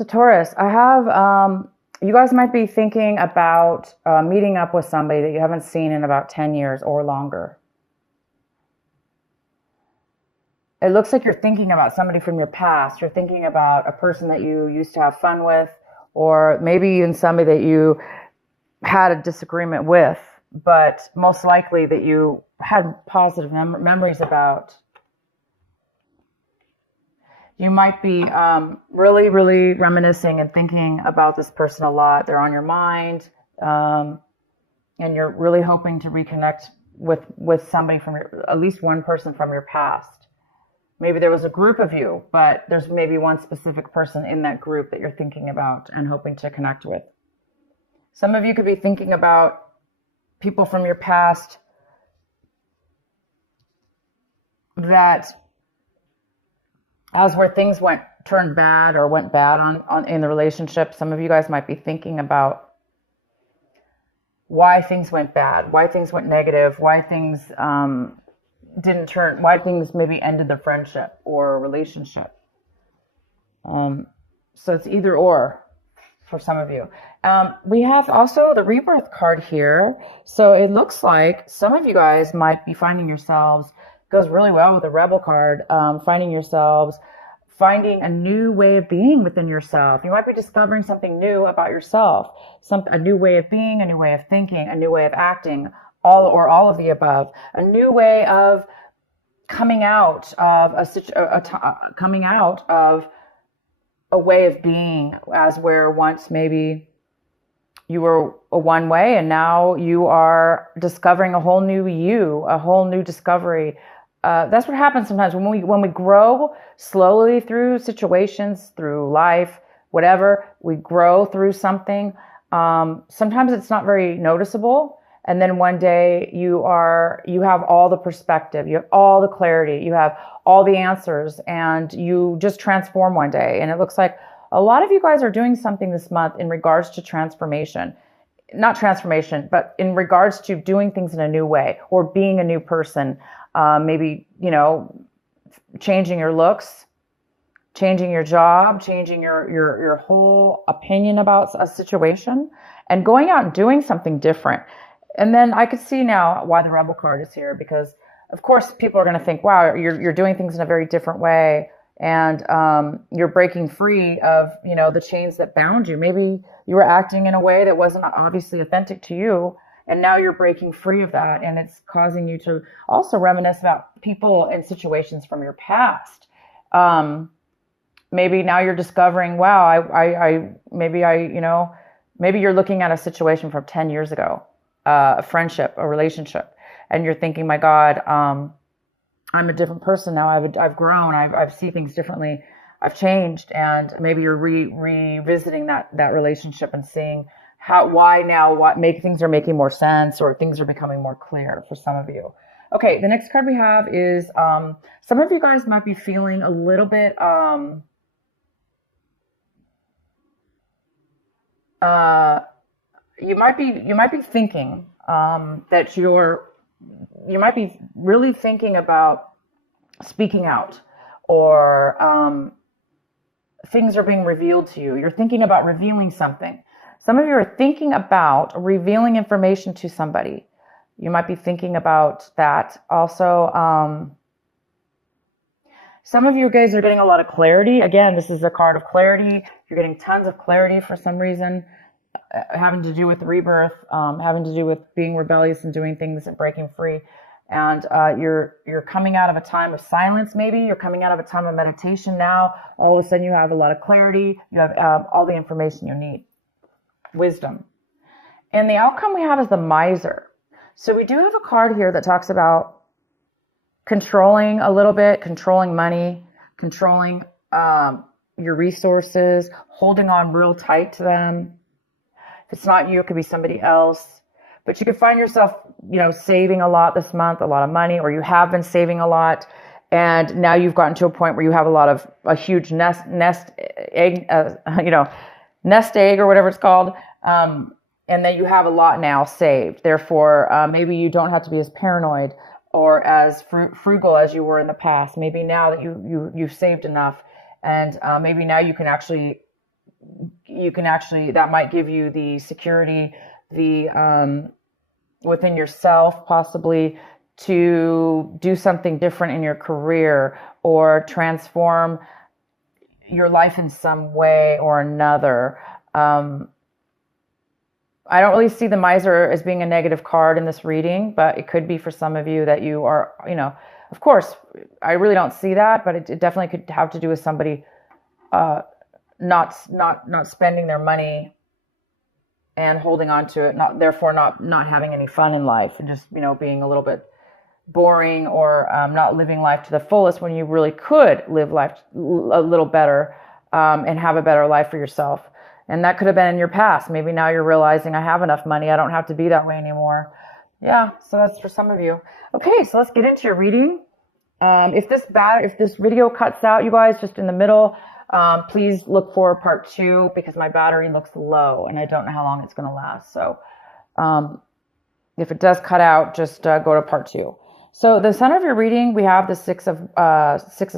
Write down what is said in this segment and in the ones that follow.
So Taurus, I have, you guys might be thinking about meeting up with somebody that you haven't seen in about 10 years or longer. It looks like you're thinking about somebody from your past. You're thinking about a person that you used to have fun with, or maybe even somebody that you had a disagreement with, but most likely that you had positive memories about. You might be really, really reminiscing and thinking about this person a lot. They're on your mind, and you're really hoping to reconnect with somebody from at least one person from your past. Maybe there was a group of you, but there's maybe one specific person in that group that you're thinking about and hoping to connect with. Some of you could be thinking about people from your past that, as where things turned bad or went bad in the relationship, some of you guys might be thinking about why things went bad, why things went negative, why things why things maybe ended the friendship or relationship. So it's either or for some of you. We have also the rebirth card here. So it looks like some of you guys might be finding yourselves, goes really well with the rebel card, finding a new way of being within yourself. You might be discovering something new about yourself, a new way of being, a new way of thinking, a new way of acting, all of the above, a new way of coming out of a way of being, as where once maybe you were a one way and now you are discovering a whole new you, a whole new discovery. That's what happens sometimes when we grow slowly through situations, through life, whatever, we grow through something. Sometimes it's not very noticeable. And then one day you have all the perspective, you have all the clarity, you have all the answers, and you just transform one day. And it looks like a lot of you guys are doing something this month in regards to transformation. Not transformation, but in regards to doing things in a new way or being a new person. Maybe, changing your looks, changing your job, changing your whole opinion about a situation, and going out and doing something different. And then I could see now why the Rebel card is here, because of course people are going to think, wow, you're doing things in a very different way, and you're breaking free of the chains that bound you. Maybe you were acting in a way that wasn't obviously authentic to you, and now you're breaking free of that, and it's causing you to also reminisce about people and situations from your past. Maybe now you're discovering, wow, maybe you're looking at a situation from 10 years ago, a friendship, a relationship, and you're thinking, my God, I'm a different person now. I've grown. I've seen things differently. I've changed, and maybe you're revisiting that relationship and seeing things are making more sense, or things are becoming more clear for some of you. Okay, the next card we have is some of you guys might be feeling a little bit you might be thinking that you might be really thinking about speaking out, or things are being revealed to you. You're thinking about revealing something. Some of you are thinking about revealing information to somebody. You might be thinking about that. Also, some of you guys are getting a lot of clarity. Again, this is a card of clarity. You're getting tons of clarity for some reason, having to do with rebirth, having to do with being rebellious and doing things and breaking free. And you're coming out of a time of silence. Maybe you're coming out of a time of meditation now. All of a sudden you have a lot of clarity. You have all the information you need. Wisdom. And the outcome we have is the miser. So we do have a card here that talks about controlling a little bit, controlling money, controlling your resources, holding on real tight to them. If it's not you, it could be somebody else. But you could find yourself, saving a lot this month, a lot of money, or you have been saving a lot, and now you've gotten to a point where you have a huge nest egg, nest egg or whatever it's called, and then you have a lot now saved. Therefore, maybe you don't have to be as paranoid or as frugal as you were in the past. Maybe now that you've saved enough, and maybe now you can actually you can actually, that might give you the security, the within yourself, possibly, to do something different in your career or transform your life in some way or another. I don't really see the miser as being a negative card in this reading, but it could be for some of you that you are, of course, I really don't see that, but it definitely could have to do with somebody not spending their money and holding on to it, therefore not having any fun in life, and just, being a little bit boring, or not living life to the fullest, when you really could live life a little better, and have a better life for yourself. And that could have been in your past. Maybe now you're realizing, I have enough money, I don't have to be that way anymore. Yeah, so that's for some of you. Okay, so let's get into your reading. If this video cuts out, you guys, just in the middle, please look for part 2, because my battery looks low and I don't know how long it's going to last. So if it does cut out, just go to part 2. So the center of your reading, we have the Six of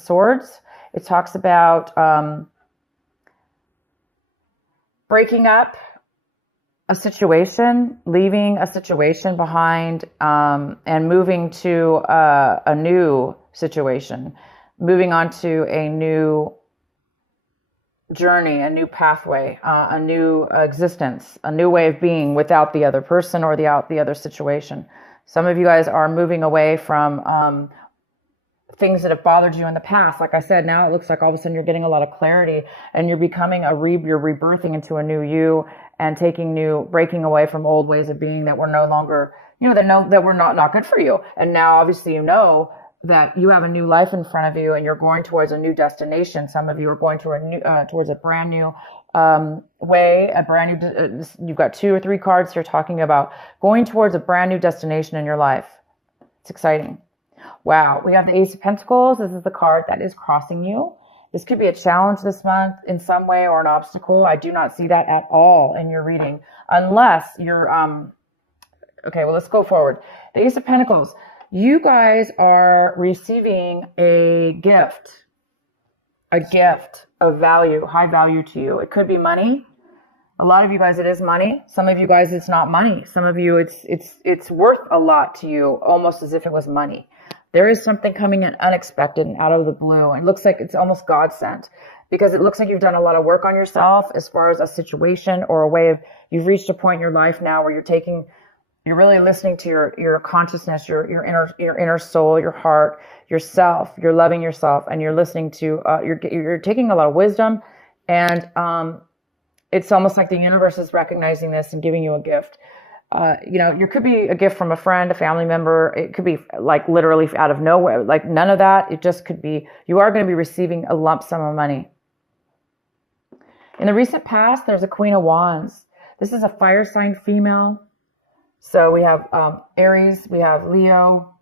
Swords. It talks about breaking up a situation, leaving a situation behind, and moving to a new situation, moving on to a new journey, a new pathway, a new existence, a new way of being without the other person or the other situation. Some of you guys are moving away from things that have bothered you in the past. Like I said, now it looks like all of a sudden you're getting a lot of clarity, and you're becoming you're rebirthing into a new you, and breaking away from old ways of being that were no longer, that were not good for you. And now obviously that you have a new life in front of you, and you're going towards a new destination. Some of you are going towards a brand new way, you've got 2 or 3 cards here talking about going towards a brand new destination in your life. It's exciting. Wow, we have the Ace of Pentacles. This is the card that is crossing you. This could be a challenge this month in some way, or an obstacle. I do not see that at all in your reading, unless you're, okay, well, let's go forward. The Ace of Pentacles. You guys are receiving a gift of value, high value to you. It could be money. A lot of you guys, it is money. Some of you guys, it's not money. Some of you, it's worth a lot to you, almost as if it was money. There is something coming in unexpected and out of the blue. It looks like it's almost God sent, because it looks like you've done a lot of work on yourself as far as a situation or a way of, you've reached a point in your life now where you're really listening to your consciousness, your inner soul, your heart, yourself. You're loving yourself, and you're listening to, you're taking a lot of wisdom, and it's almost like the universe is recognizing this and giving you a gift. You could be a gift from a friend, a family member. It could be like literally out of nowhere, like none of that. It just could be, you are going to be receiving a lump sum of money. In the recent past, there's a Queen of Wands. This is a fire sign female. So we have Aries, we have Leo,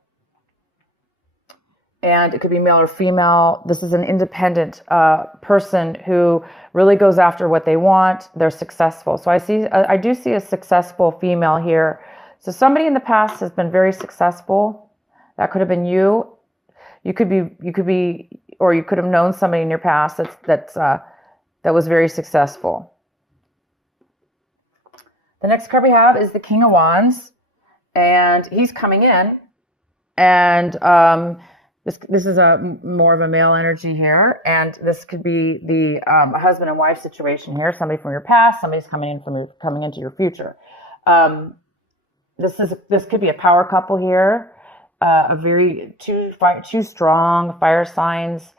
and it could be male or female. This is an independent person who really goes after what they want. They're successful. So I do see a successful female here. So somebody in the past has been very successful. That could have been you. You could be, or you could have known somebody in your past that was very successful. The next card we have is the King of Wands, and he's coming in, and this is more of a male energy here, and this could be the a husband and wife situation here. Somebody from your past, somebody's coming into your future. This could be a power couple here, two strong fire signs.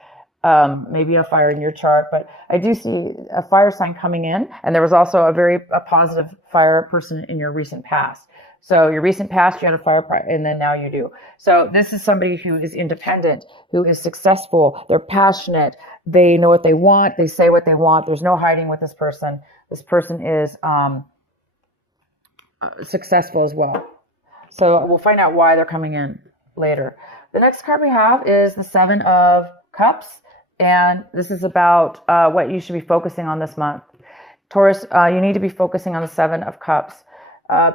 Maybe a fire in your chart, but I do see a fire sign coming in, and there was also a positive fire person in your recent past. So your recent past, you had a fire, and then now you do. So this is somebody who is independent, who is successful. They're passionate. They know what they want. They say what they want. There's no hiding with this person. This person is successful as well. So we'll find out why they're coming in later. The next card we have is the Seven of Cups. And this is about what you should be focusing on this month. Taurus, you need to be focusing on the Seven of Cups.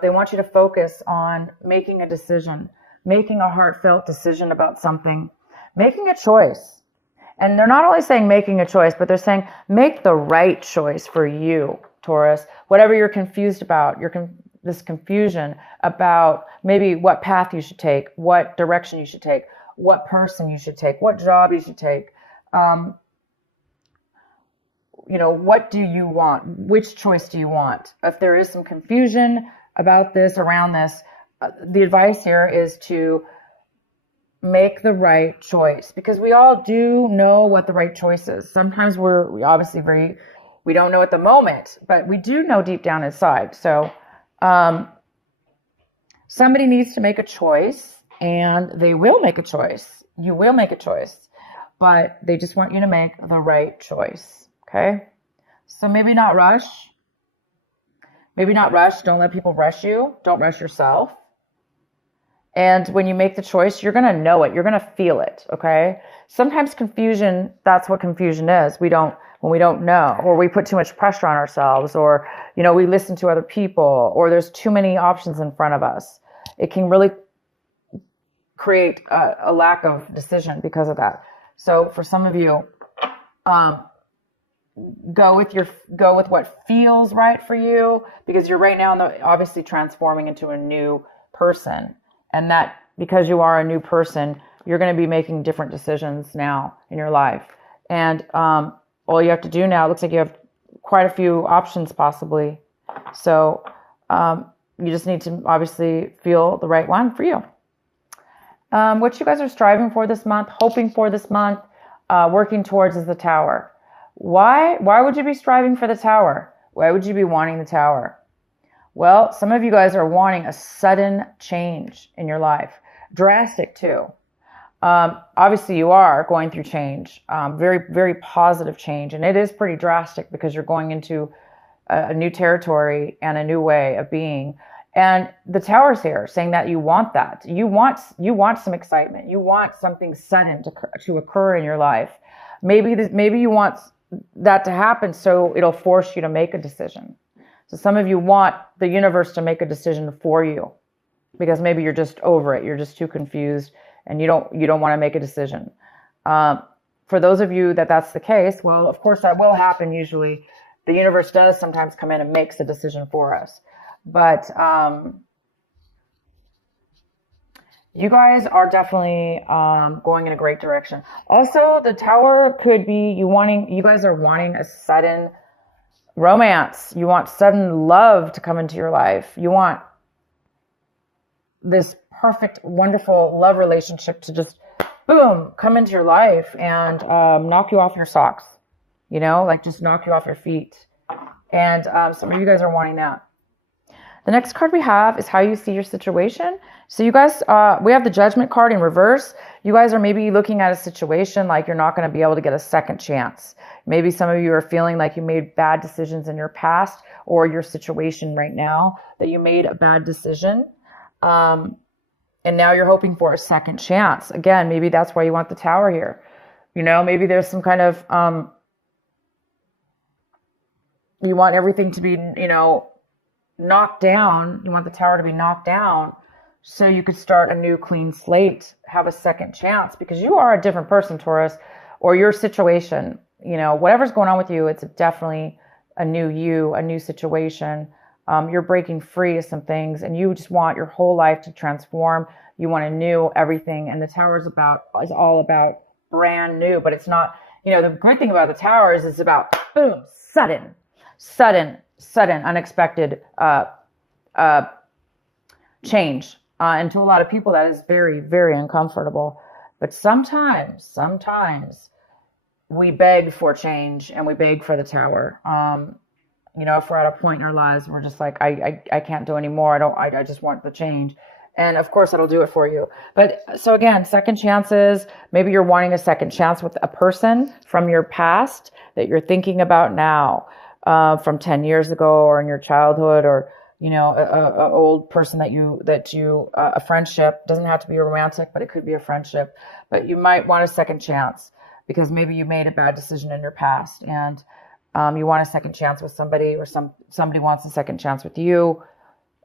They want you to focus on making a decision, making a heartfelt decision about something, making a choice. And they're not only saying making a choice, but they're saying make the right choice for you. Taurus, whatever you're confused about, this confusion about maybe what path you should take, what direction you should take, what person you should take, what job you should take. What do you want? Which choice do you want? If there is some confusion about this, around this, the advice here is to make the right choice, because we all do know what the right choice is. Sometimes we obviously we don't know at the moment, but we do know deep down inside. So somebody needs to make a choice, and they will make a choice. You will make a choice, but they just want you to make the right choice. Okay? So maybe not rush. Maybe not rush. Don't let people rush you. Don't rush yourself. And when you make the choice, you're going to know it. You're going to feel it. Okay? Sometimes confusion, that's what confusion is. When we don't know, or we put too much pressure on ourselves, or, we listen to other people, or there's too many options in front of us. It can really create a lack of decision because of that. So for some of you, go with what feels right for you, because you're right now obviously transforming into a new person. And that, because you are a new person, you're going to be making different decisions now in your life. And all you have to do now, it looks like you have quite a few options possibly. So you just need to obviously feel the right one for you. What you guys are striving for this month, hoping for this month, working towards is the Tower. Why would you be striving for the Tower? Why would you be wanting the Tower? Well, some of you guys are wanting a sudden change in your life. Drastic too. Obviously you are going through change, very, very positive change. And it is pretty drastic because you're going into a new territory and a new way of being. And the Tower's here saying that you want that. You want some excitement. You want something sudden to occur in your life. Maybe you want that to happen so it'll force you to make a decision. So some of you want the universe to make a decision for you because maybe you're just over it. You're just too confused and you don't want to make a decision. For those of you that's the case, well, of course that will happen usually. The universe does sometimes come in and makes a decision for us. But you guys are definitely going in a great direction. Also, the Tower could be you guys are wanting a sudden romance. You want sudden love to come into your life. You want this perfect, wonderful love relationship to just, boom, come into your life and knock you off your socks. Just knock you off your feet. And some of you guys are wanting that. The next card we have is how you see your situation. So you guys, we have the Judgment card in reverse. You guys are maybe looking at a situation like you're not going to be able to get a second chance. Maybe some of you are feeling like you made bad decisions in your past or your situation right now, that you made a bad decision. And now you're hoping for a second chance. Again, maybe that's why you want the Tower here. Maybe there's some kind of, you want everything to be, knocked down. You want the Tower to be knocked down so you could start a new clean slate, have a second chance, because you are a different person, Taurus, or your situation, whatever's going on with you, it's definitely a new you, a new situation. You're breaking free of some things and you just want your whole life to transform. You want a new everything. And the Tower is all about brand new, but it's not, the good thing about the Tower is it's about boom, sudden, unexpected change. And to a lot of people, that is very, very uncomfortable. But sometimes we beg for change and we beg for the Tower. If we're at a point in our lives, we're just like, I can't do anymore. I just want the change. And of course, that'll do it for you. But so again, second chances, maybe you're wanting a second chance with a person from your past that you're thinking about now. From 10 years ago or in your childhood, or, a old person a friendship. Doesn't have to be a romantic, but it could be a friendship. But you might want a second chance because maybe you made a bad decision in your past and you want a second chance with somebody, or somebody wants a second chance with you.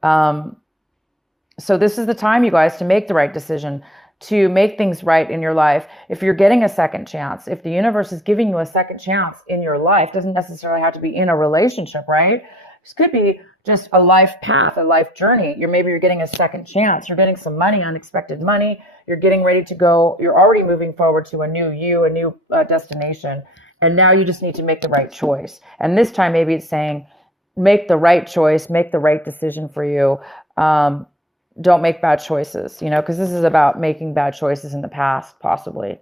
So this is the time, you guys, to make the right decision. to make things right in your life. If you're getting a second chance, if the universe is giving you a second chance in your life, doesn't necessarily have to be in a relationship, right? This could be just a life path, a life journey. Maybe you're getting a second chance. You're getting some money, unexpected money. You're getting ready to go. You're already moving forward to a new you, a new destination. And now you just need to make the right choice. And this time, maybe it's saying, make the right choice, make the right decision for you. Don't make bad choices, because this is about making bad choices in the past, possibly.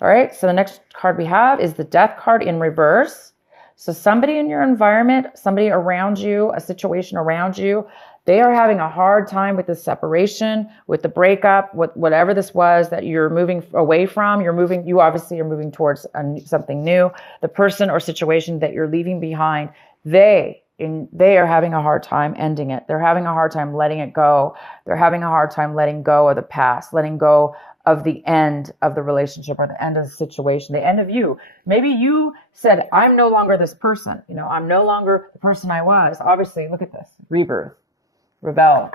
All right. So the next card we have is the Death card in reverse. So somebody in your environment, somebody around you, a situation around you, they are having a hard time with the separation, with the breakup, with whatever this was that you're moving away from. You obviously are moving towards something new. The person or situation that you're leaving behind, they are having a hard time ending it. They're having a hard time letting it go. They're having a hard time letting go of the past, letting go of the end of the relationship or the end of the situation, the end of you. Maybe you said, I'm no longer this person. I'm no longer the person I was. Obviously, look at this. Rebirth, rebel,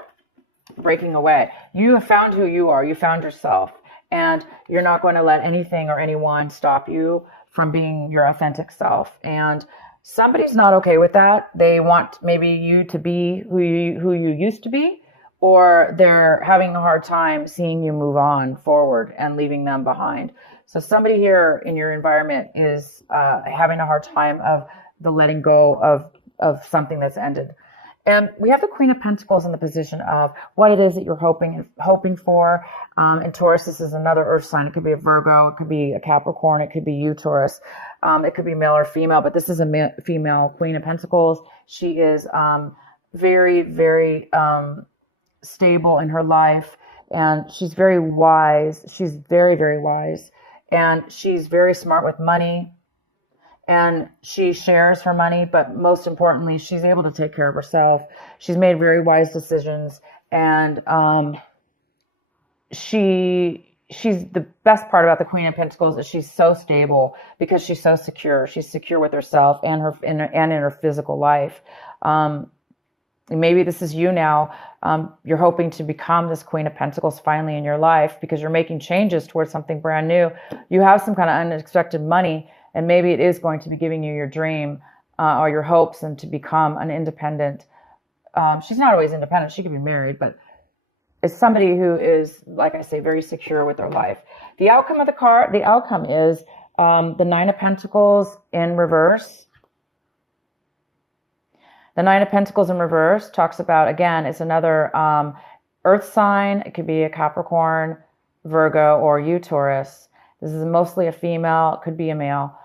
breaking away. You have found who you are. You found yourself. And you're not going to let anything or anyone stop you from being your authentic self. And somebody's not okay with that. They want maybe you to be who you used to be, or they're having a hard time seeing you move on forward and leaving them behind. So somebody here in your environment is having a hard time of the letting go of something that's ended. And we have the Queen of Pentacles in the position of what it is that you're hoping for. And Taurus, this is another earth sign. It could be a Virgo. It could be a Capricorn. It could be you, Taurus. It could be male or female, but this is a female Queen of Pentacles. She is very, very stable in her life, and she's very wise. She's very, very wise, and she's very smart with money, and she shares her money, but most importantly, she's able to take care of herself. She's made very wise decisions, and she's the best part about the Queen of Pentacles is she's so stable because she's so secure. She's secure with herself and in her physical life. Maybe this is you now. You're hoping to become this Queen of Pentacles finally in your life because you're making changes towards something brand new. You have some kind of unexpected money, and maybe it is going to be giving you your dream or your hopes and to become an independent. She's not always independent. She could be married, but it's somebody who is, like I say, very secure with their life. The outcome of the outcome is the Nine of Pentacles in reverse. The Nine of Pentacles in reverse talks about, again, it's another earth sign. It could be a Capricorn, Virgo, or you, Taurus. This is mostly a female. It could be a male.